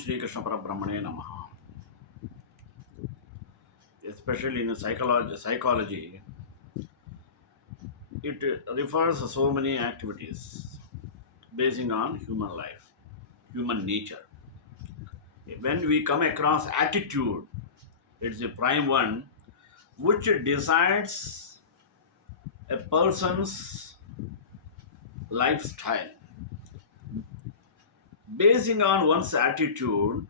Shri Krishna Parabrahmane Namaha. Especially in psychology, it refers to so many activities basing on human life, human nature. When we come across attitude, it's the prime one which decides a person's lifestyle. Basing on one's attitude,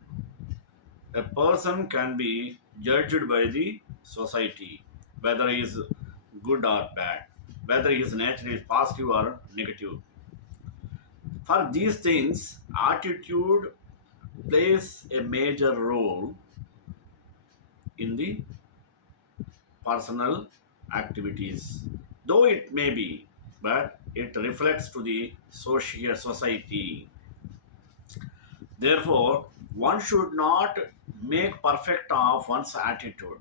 a person can be judged by the society, whether he is good or bad, whether his nature is positive or negative. For these things, attitude plays a major role in the personal activities. Though it may be, but it reflects to the social society. Therefore, one should not make perfect of one's attitude.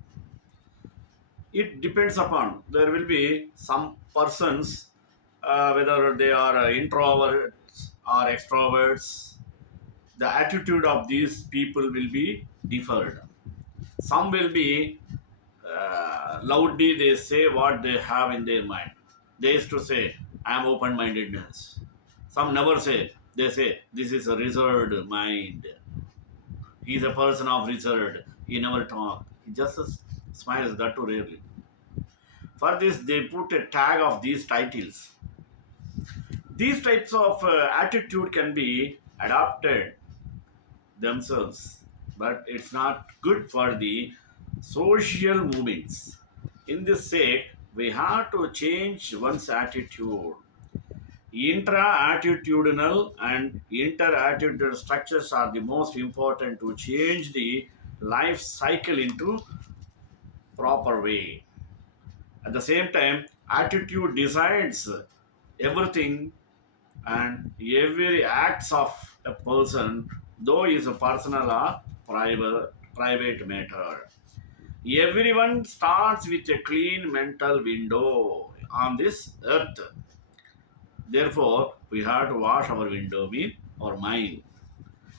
It depends upon, there will be some persons, whether they are introverts or extroverts, the attitude of these people will be differed. Some will be loudly, they say what they have in their mind. They used to say, I am open mindedness. Some never say, they say, this is a reserved mind. He is a person of reserved. He never talk. He just smiles, that too rarely. For this, they put a tag of these titles. These types of attitude can be adopted themselves, but it's not good for the social movements. In this sake, we have to change one's attitude. Intra-attitudinal and inter-attitudinal structures are the most important to change the life cycle into proper way. At the same time, attitude decides everything and every acts of a person, though is a personal or private matter. Everyone starts with a clean mental window on this earth. Therefore, we have to wash our window with our mind.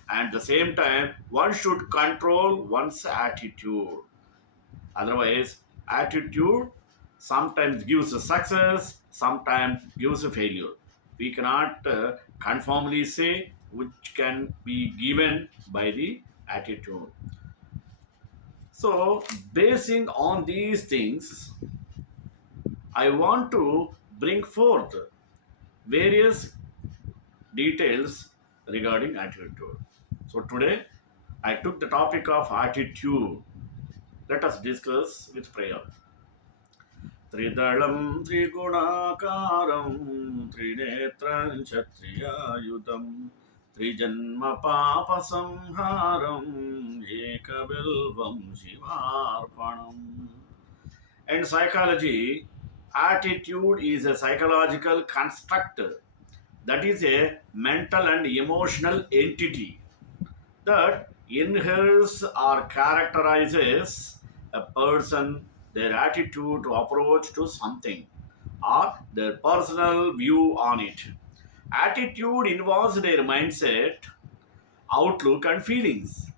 At the same time, one should control one's attitude. Otherwise, attitude sometimes gives a success, sometimes gives a failure. We cannot conformly say which can be given by the attitude. So, basing on these things, I want to bring forth various details regarding attitude. So, today I took the topic of attitude. Let us discuss with prayer. त्रिदलं त्रिगुणाकारं त्रिनेत्रं क्षत्रियायुधं त्रिजन्मपापसंहारं एकबिल्वं शिवार्पणम्. In psychology, attitude is a psychological construct that is a mental and emotional entity that inherits or characterizes a person, their attitude to approach to something, or their personal view on it. Attitude involves their mindset, outlook, and feelings.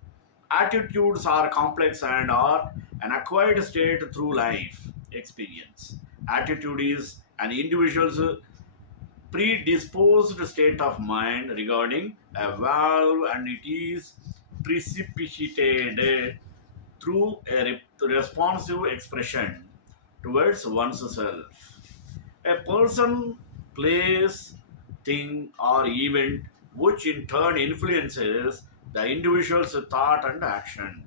Attitudes are complex and are an acquired state through life experience. Attitude is an individual's predisposed state of mind regarding a valve, and it is precipitated through a responsive expression towards one's self. A person, place, thing, or event which in turn influences the individual's thought and action.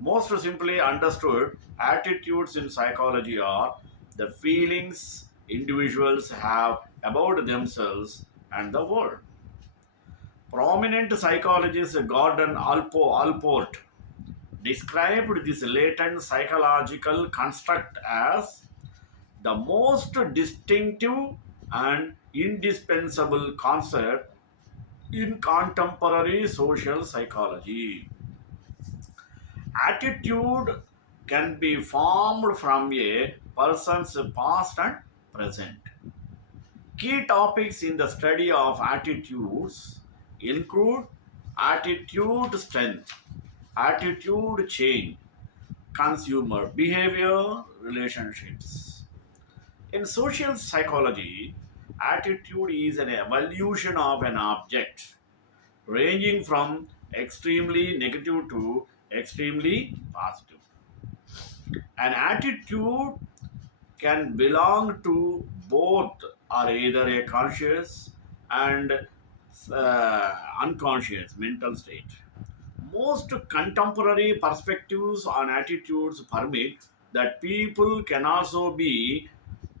Most simply understood, attitudes in psychology are the feelings individuals have about themselves and the world. Prominent psychologist Gordon Allport described this latent psychological construct as the most distinctive and indispensable concept in contemporary social psychology. Attitude can be formed from a person's past and present. Key topics in the study of attitudes include attitude strength, attitude change, consumer behavior, relationships. In social psychology, attitude is an evolution of an object ranging from extremely negative to extremely positive. An attitude can belong to both or either a conscious and unconscious mental state. Most contemporary perspectives on attitudes permit that people can also be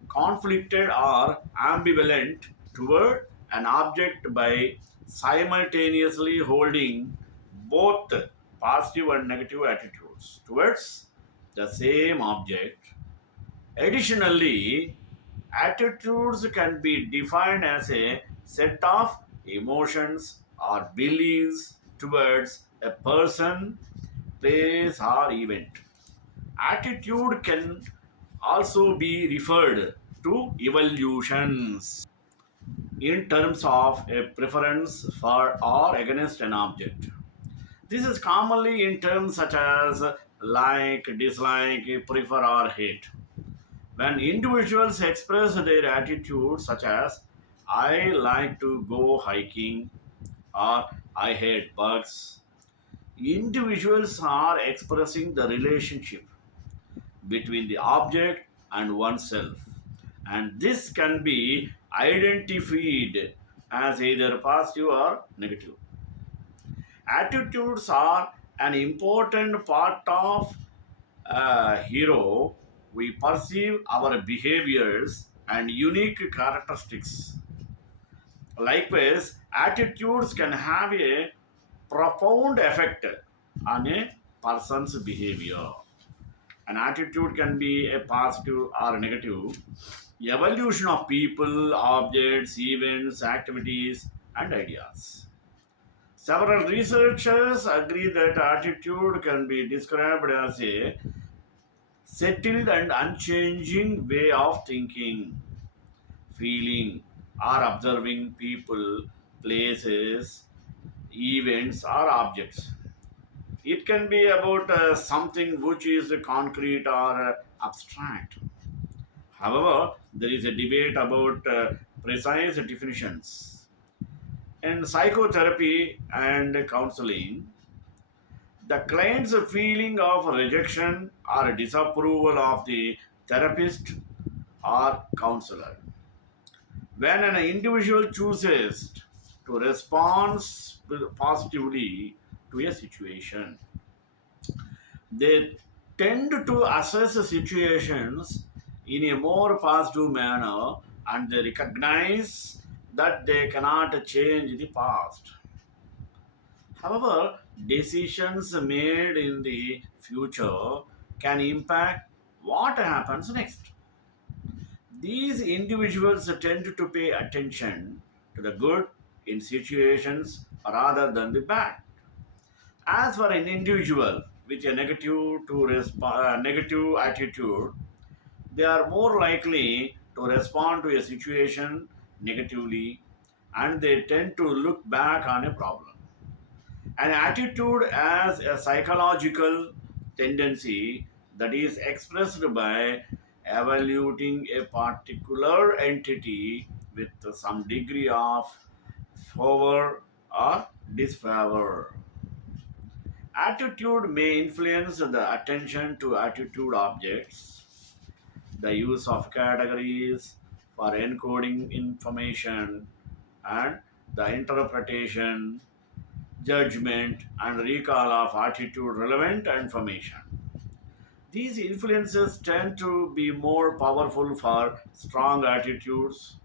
conflicted or ambivalent toward an object by simultaneously holding both positive and negative attitudes towards the same object. Additionally, attitudes can be defined as a set of emotions or beliefs towards a person, place, or event. Attitude can also be referred to evolutions in terms of a preference for or against an object. This is commonly in terms such as like, dislike, prefer, or hate. When individuals express their attitudes, such as I like to go hiking or I hate bugs, individuals are expressing the relationship between the object and oneself. And this can be identified as either positive or negative. Attitudes are an important part of hero. We perceive our behaviors and unique characteristics. Likewise, attitudes can have a profound effect on a person's behavior. An attitude can be a positive or a negative evolution of people, objects, events, activities, and ideas. Several researchers agree that attitude can be described as a settled and unchanging way of thinking, feeling, or observing people, places, events, or objects. It can be about something which is concrete or abstract. However, there is a debate about precise definitions. In psychotherapy and counseling, the client's feeling of rejection or disapproval of the therapist or counselor. When an individual chooses to respond positively to a situation, they tend to assess situations in a more positive manner and they recognize that they cannot change the past. However, decisions made in the future can impact what happens next. These individuals tend to pay attention to the good in situations rather than the bad. As for an individual with a negative attitude, they are more likely to respond to a situation negatively and they tend to look back on a problem. An attitude as a psychological tendency that is expressed by evaluating a particular entity with some degree of favor or disfavor. Attitude may influence the attention to attitude objects, the use of categories for encoding information, and the interpretation, judgment, and recall of attitude relevant information. These influences tend to be more powerful for strong attitudes,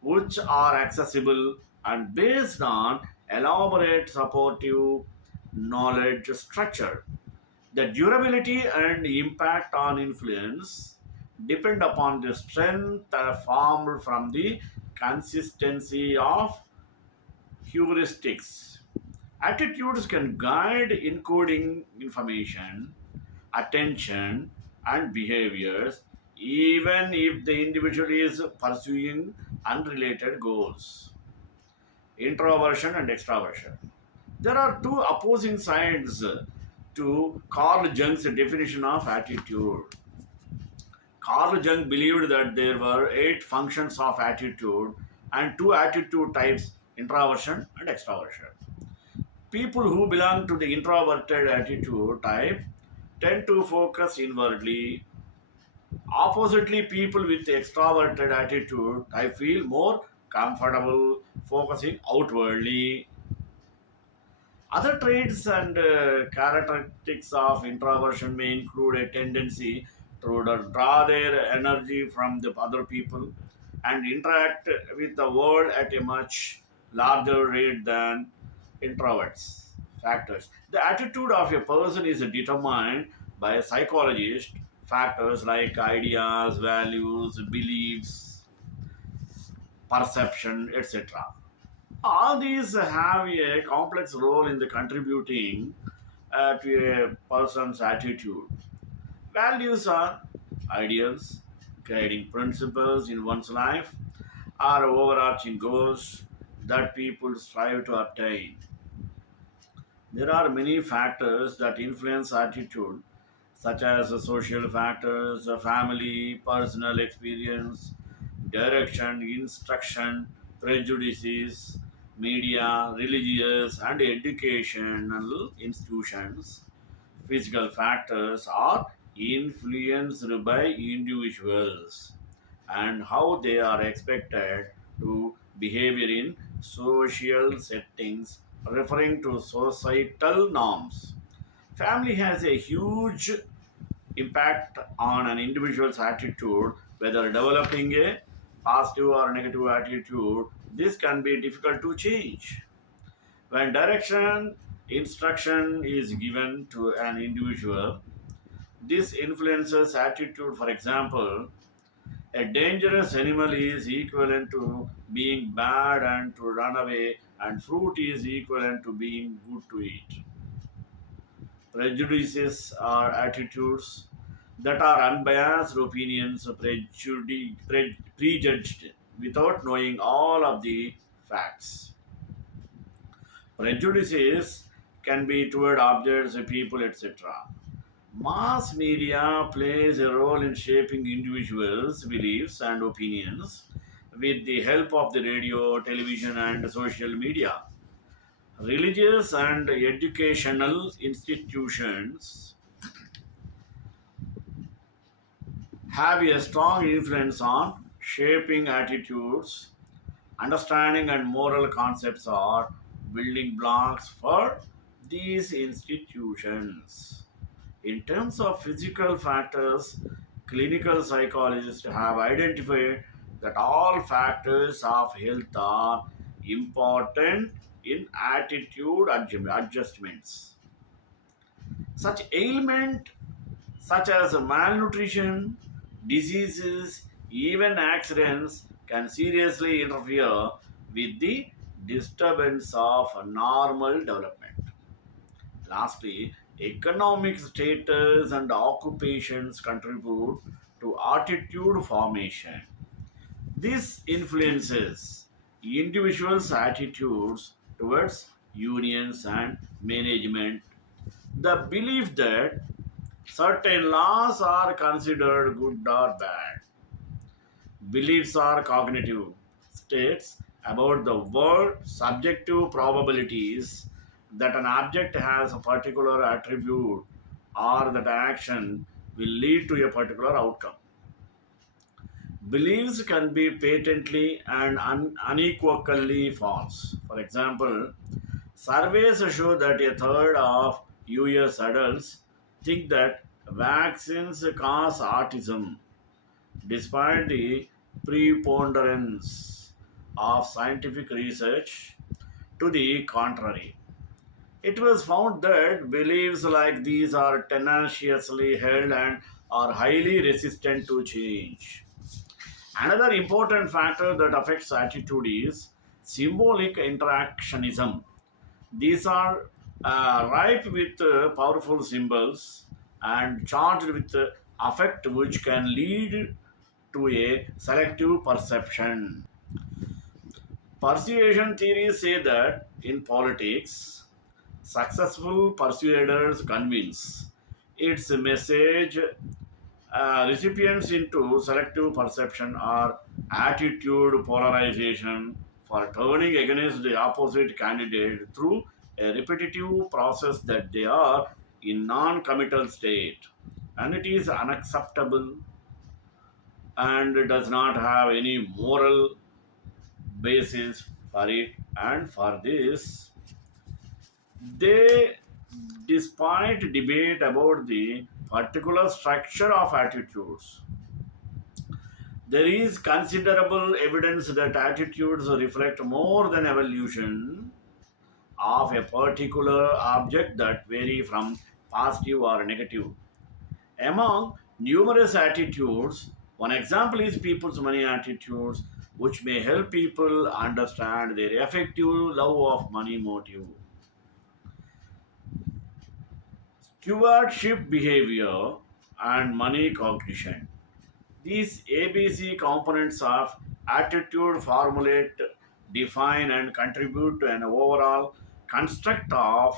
which are accessible and based on elaborate supportive knowledge structure. The durability and impact on influence depend upon the strength formed from the consistency of heuristics. Attitudes can guide encoding information, attention, and behaviors, even if the individual is pursuing unrelated goals. Introversion and extraversion. There are two opposing sides to Carl Jung's definition of attitude. Carl Jung believed that there were eight functions of attitude and two attitude types, introversion and extroversion. People who belong to the introverted attitude type tend to focus inwardly. Oppositely, people with extroverted attitude type feel more comfortable focusing outwardly. Other traits and characteristics of introversion may include a tendency to draw their energy from the other people and interact with the world at a much larger rate than introverts. Factors. The attitude of a person is determined by a psychologist. Factors like ideas, values, beliefs, perception, etc. All these have a complex role in the contributing to a person's attitude. Values are ideals, guiding principles in one's life, are overarching goals that people strive to attain. There are many factors that influence attitude, such as social factors, family, personal experience, direction, instruction, prejudices, media, religious and educational institutions. Physical factors are influenced by individuals and how they are expected to behave in social settings, referring to societal norms. Family has a huge impact on an individual's attitude, whether developing a positive or negative attitude. This can be difficult to change. When direction, instruction is given to an individual, this influences attitude. For example, a dangerous animal is equivalent to being bad and to run away, and fruit is equivalent to being good to eat. Prejudices are attitudes that are unbiased opinions prejudged without knowing all of the facts. Prejudices can be toward objects, people, etc. Mass media plays a role in shaping individuals' beliefs and opinions with the help of the radio, television, and social media. Religious and educational institutions have a strong influence on shaping attitudes. Understanding and moral concepts are building blocks for these institutions. In terms of physical factors, clinical psychologists have identified that all factors of health are important in attitude adjustments. Such ailment such as malnutrition, diseases, even accidents can seriously interfere with the disturbance of normal development. Lastly, economic status and occupations contribute to attitude formation. This influences individuals' attitudes towards unions and management. The belief that certain laws are considered good or bad. Beliefs are cognitive states about the world, subjective probabilities that an object has a particular attribute or that action will lead to a particular outcome. Beliefs can be patently and unequivocally false. For example, surveys show that a third of US adults think that vaccines cause autism, despite the preponderance of scientific research to the contrary. It was found that beliefs like these are tenaciously held and are highly resistant to change. Another important factor that affects attitude is symbolic interactionism. These are ripe with powerful symbols and charged with affect, which can lead to a selective perception. Persuasion theories say that in politics, Successful persuaders convince its message recipients into selective perception or attitude polarization for turning against the opposite candidate through a repetitive process that they are in non-committal state, and it is unacceptable and does not have any moral basis for it. And for this, they, despite debate about the particular structure of attitudes, there is considerable evidence that attitudes reflect more than evolution of a particular object that vary from positive or negative. Among numerous attitudes, one example is people's money attitudes, which may help people understand their effective love of money motive. Stewardship behavior and money cognition. These ABC components of attitude formulate, define, and contribute to an overall construct of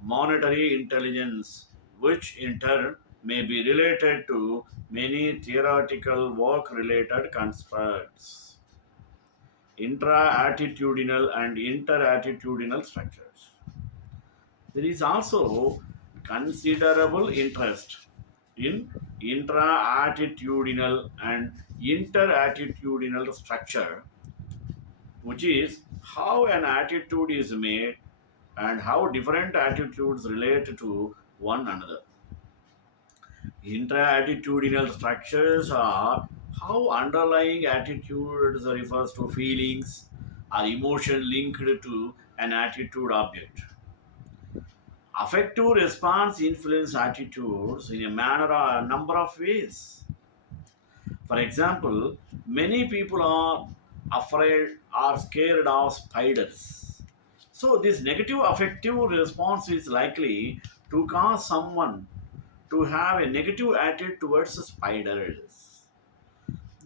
monetary intelligence, which in turn may be related to many theoretical work related constructs, intra-attitudinal and inter-attitudinal structures. There is also considerable interest in intra-attitudinal and inter-attitudinal structure, which is how an attitude is made and how different attitudes relate to one another. Intra-attitudinal structures are how underlying attitudes refers to feelings or emotion linked to an attitude object. Affective response influence attitudes in a number of ways. For example, many people are afraid or scared of spiders. So, this negative affective response is likely to cause someone to have a negative attitude towards spiders.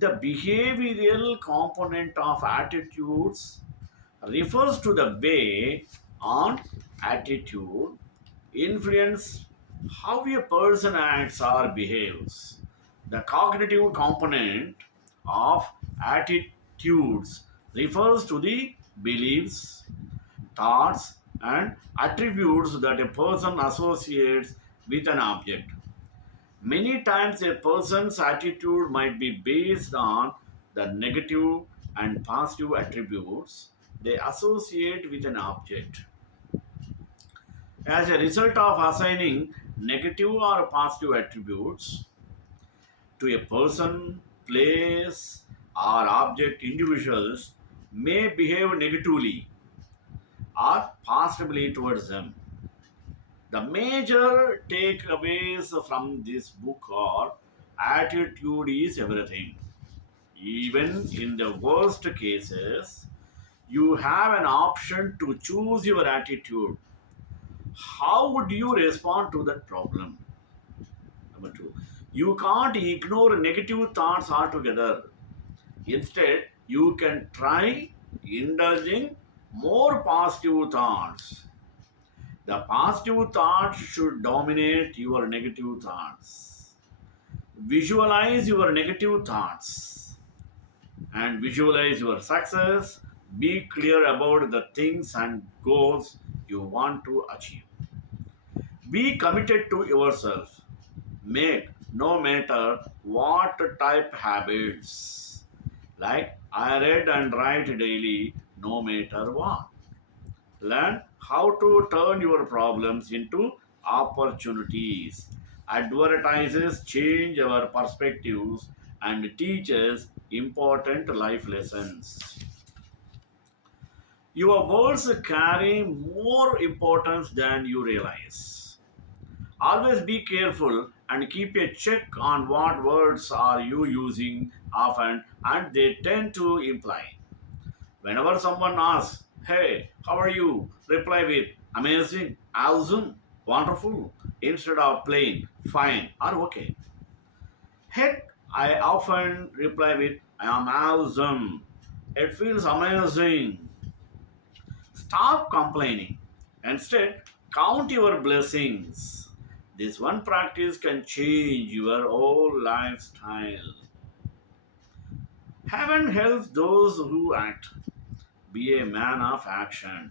The behavioral component of attitudes refers to the way on attitude influence how a person acts or behaves. The cognitive component of attitudes refers to the beliefs, thoughts, and attributes that a person associates with an object. Many times, a person's attitude might be based on the negative and positive attributes they associate with an object. As a result of assigning negative or positive attributes to a person, place, or object, individuals may behave negatively or positively towards them. The major takeaways from this book are attitude is everything. Even in the worst cases, you have an option to choose your attitude. How would you respond to that problem? Number two, you can't ignore negative thoughts altogether. Instead, you can try indulging more positive thoughts. The positive thoughts should dominate your negative thoughts. Visualize your negative thoughts and visualize your success. Be clear about the things and goals you want to achieve. Be committed to yourself. Make no matter what type habits. Like I read and write daily, no matter what. Learn how to turn your problems into opportunities. Advertises change our perspectives and teaches important life lessons. Your words carry more importance than you realize. Always be careful and keep a check on what words are you using often and they tend to imply. Whenever someone asks, "Hey, how are you?" reply with amazing, awesome, wonderful instead of plain, fine, or okay. Heck, I often reply with I am awesome. It feels amazing. Stop complaining. Instead, Count your blessings. This one practice can change your whole lifestyle. Heaven helps those who act. Be a man of action.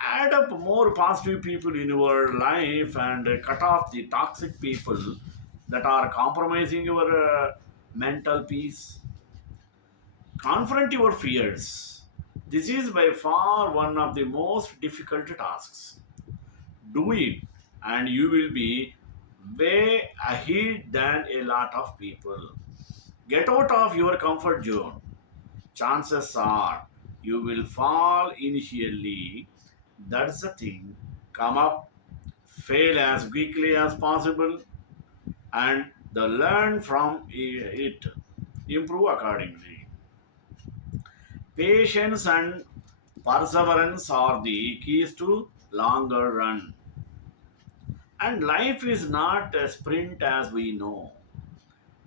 Add up more positive people in your life and cut off the toxic people that are compromising your mental peace. Confront your fears. This is by far one of the most difficult tasks. Do it, and you will be way ahead than a lot of people. Get out of your comfort zone. Chances are you will fall initially. That's the thing. Come up, fail as quickly as possible, and the learn from it. Improve accordingly. Patience and perseverance are the keys to longer run. And life is not a sprint as we know.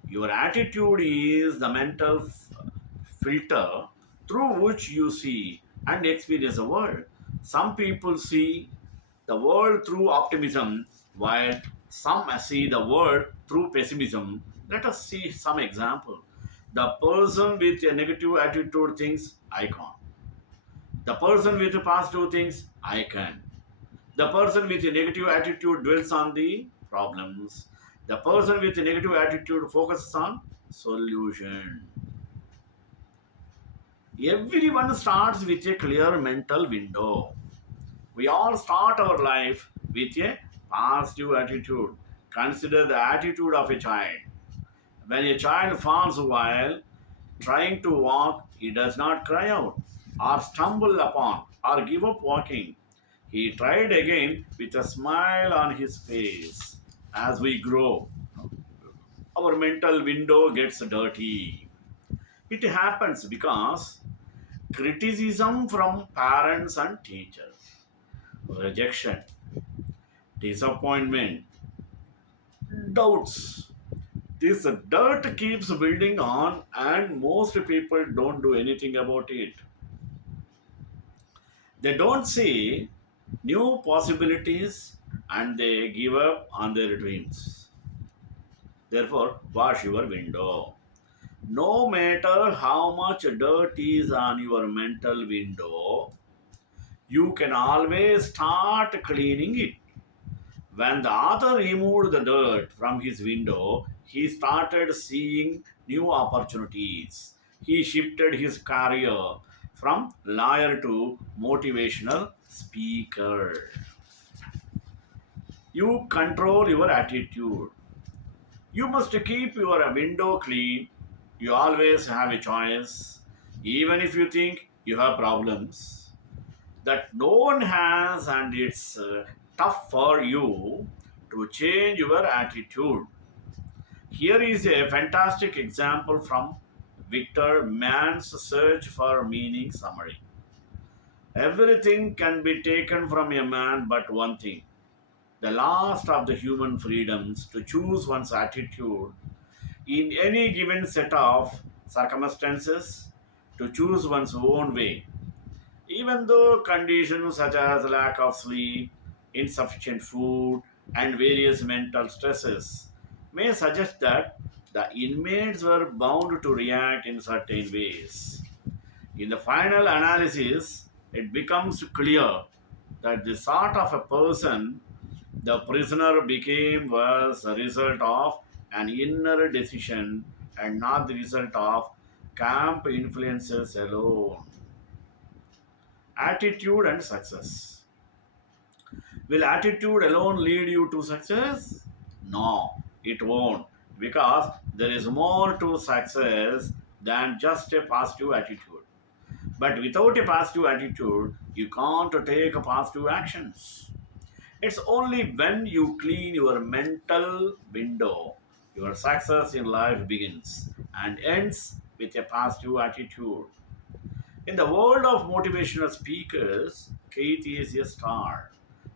Your attitude is the mental filter through which you see and experience the world. Some people see the world through optimism, while some see the world through pessimism. Let us see some example. The person with a negative attitude thinks, I can't. The person with a positive thinks, I can. The person with a negative attitude dwells on the problems. The person with a negative attitude focuses on solution. Everyone starts with a clear mental window. We all start our life with a positive attitude. Consider the attitude of a child. When a child falls while trying to walk, he does not cry out, or stumble upon, or give up walking. He tried again with a smile on his face. As we grow, our mental window gets dirty. It happens because criticism from parents and teachers, rejection, disappointment, doubts. This dirt keeps building on, and most people don't do anything about it. They don't see new possibilities and they give up on their dreams. Therefore, wash your window. No matter how much dirt is on your mental window, you can always start cleaning it. When the author removed the dirt from his window, he started seeing new opportunities. He shifted his career from lawyer to motivational speaker. You control your attitude. You must keep your window clean. You always have a choice, even if you think you have problems that no one has, and it's tough for you to change your attitude. Here is a fantastic example from Victor Mann's Search for Meaning summary. Everything can be taken from a man but one thing, the last of the human freedoms to choose one's attitude in any given set of circumstances, to choose one's own way. Even though conditions such as lack of sleep, insufficient food, and various mental stresses may suggest that the inmates were bound to react in certain ways. In the final analysis, it becomes clear that the sort of a person the prisoner became was a result of an inner decision and not the result of camp influences alone. Attitude and success. Will attitude alone lead you to success? No, it won't. Because there is more to success than just a positive attitude. But without a positive attitude, you can't take positive actions. It's only when you clean your mental window, your success in life begins and ends with a positive attitude. In the world of motivational speakers, Keith is a star.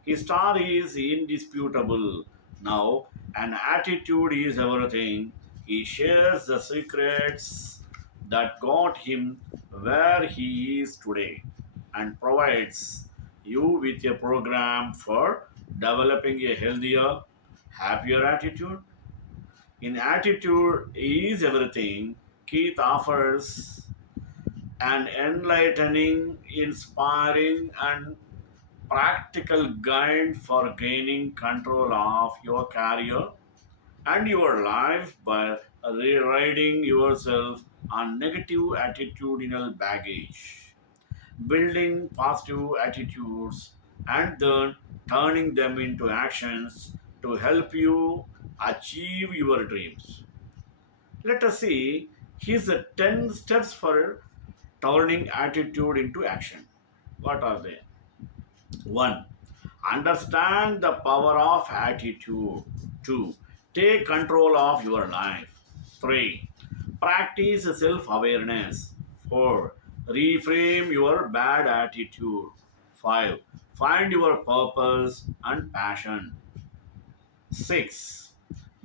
His star is indisputable. Now, an attitude is everything. He shares the secrets that got him where he is today and provides you with a program for developing a healthier, happier attitude. In Attitude is Everything, Keith offers an enlightening, inspiring, and practical guide for gaining control of your career and your life by rewriting yourself on negative attitudinal baggage, building positive attitudes, and then turning them into actions to help you achieve your dreams. Let us see his 10 steps for turning attitude into action. What are they? 1. Understand the power of attitude. 2. Take control of your life. 3. Practice self awareness. 4. Reframe your bad attitude. 5. Find your purpose and passion. 6.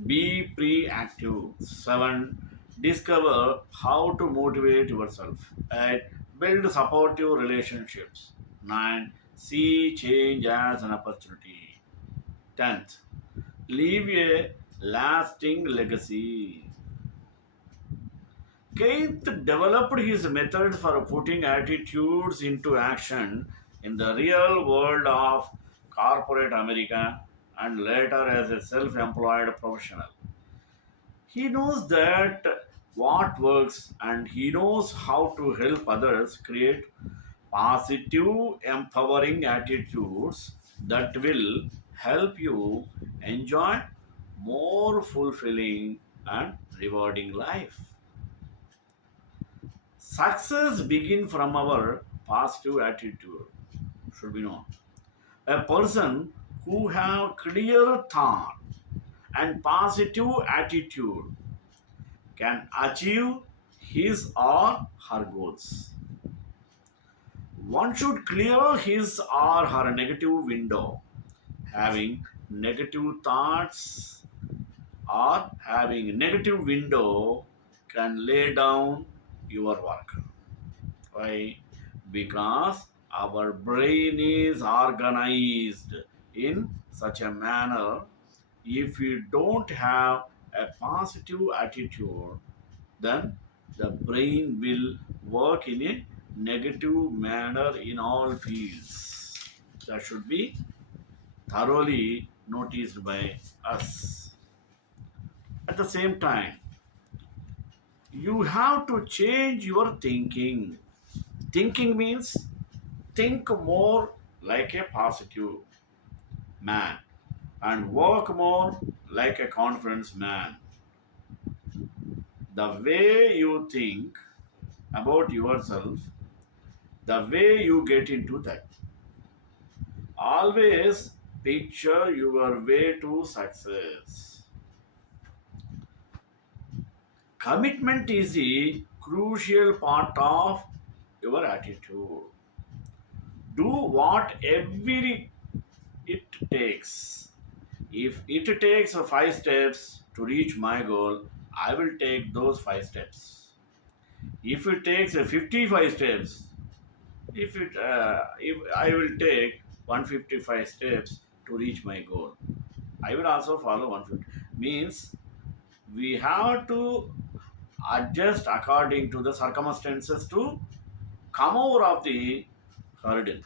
Be proactive. 7. Discover how to motivate yourself. 8. Build supportive relationships. 9. See change as an opportunity. 10th. Leave a lasting legacy. Keith developed his methods for putting attitudes into action in the real world of corporate America and later as a self employed professional. He knows that what works and he knows how to help others create positive, empowering attitudes that will help you enjoy more fulfilling and rewarding life. Success begins from our positive attitude, should be known. A person who have clear thought and positive attitude can achieve his or her goals. One should clear his or her negative window. Having negative thoughts or having negative window can lay down your work. Why? Because our brain is organized in such a manner. If you don't have a positive attitude, then the brain will work in a negative manner in all fields. That should be thoroughly noticed by us. At the same time, you have to change your thinking. Thinking means think more like a positive man and work more like a confidence man. The way you think about yourself, the way you get into that. Always picture your way to success. Commitment is a crucial part of your attitude. Do whatever it takes. If it takes 5 steps to reach my goal, I will take those 5 steps. If it takes 55 steps, if I will take 155 steps to reach my goal, I will also follow 150. Means we have to adjust according to the circumstances to come over of the hurdle.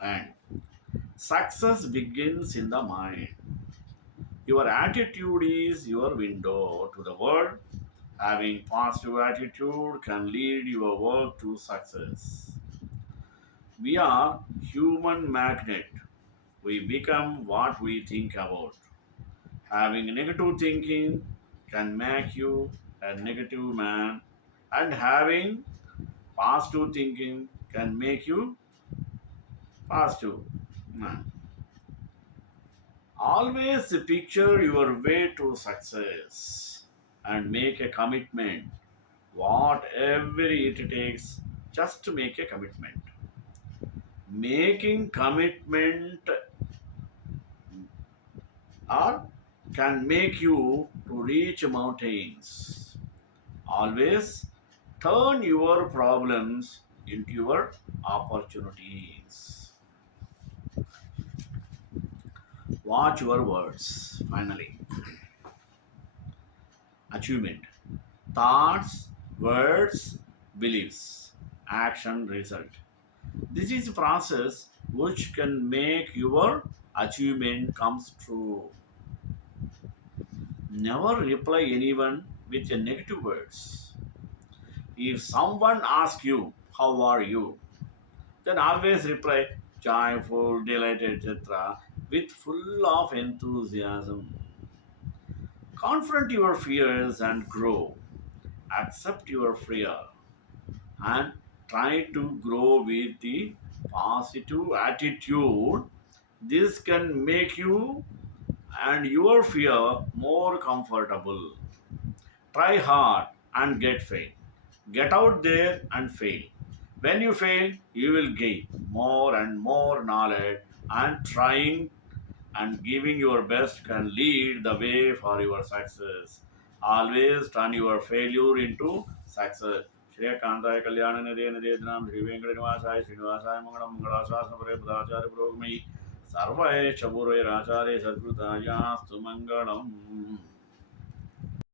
And success begins in the mind. Your attitude is your window to the world. Having positive attitude can lead your work to success. We are human magnet. We become what we think about. Having negative thinking can make you a negative man, and having positive thinking can make you positive man. Always picture your way to success and make a commitment, whatever it takes, just to make a commitment. Making commitment or can make you to reach mountains. Always turn your problems into your opportunities. Watch your words. Finally, achievement. Thoughts, words, beliefs, action, result. This is a process which can make your achievement comes true. Never reply anyone with a negative words. If someone asks you, how are you? Then always reply, joyful, delighted, etc. with full of enthusiasm. Confront your fears and grow. Accept your fear and try to grow with the positive attitude. This can make you and your fear more comfortable. Try hard and get fail. Get out there and fail. When you fail, you will gain more and more knowledge, and trying and giving your best can lead the way for your success. Always turn your failure into success. Shri Kantai Kalyana Nidhi Nidhi Dhanam Shri Venkatanivasaaya Srinivasaya Mangalam Mangalasasana Pare Budacharya Progami Sarvaye Chabure Racharya Sadgurutaya Stu Mangalam.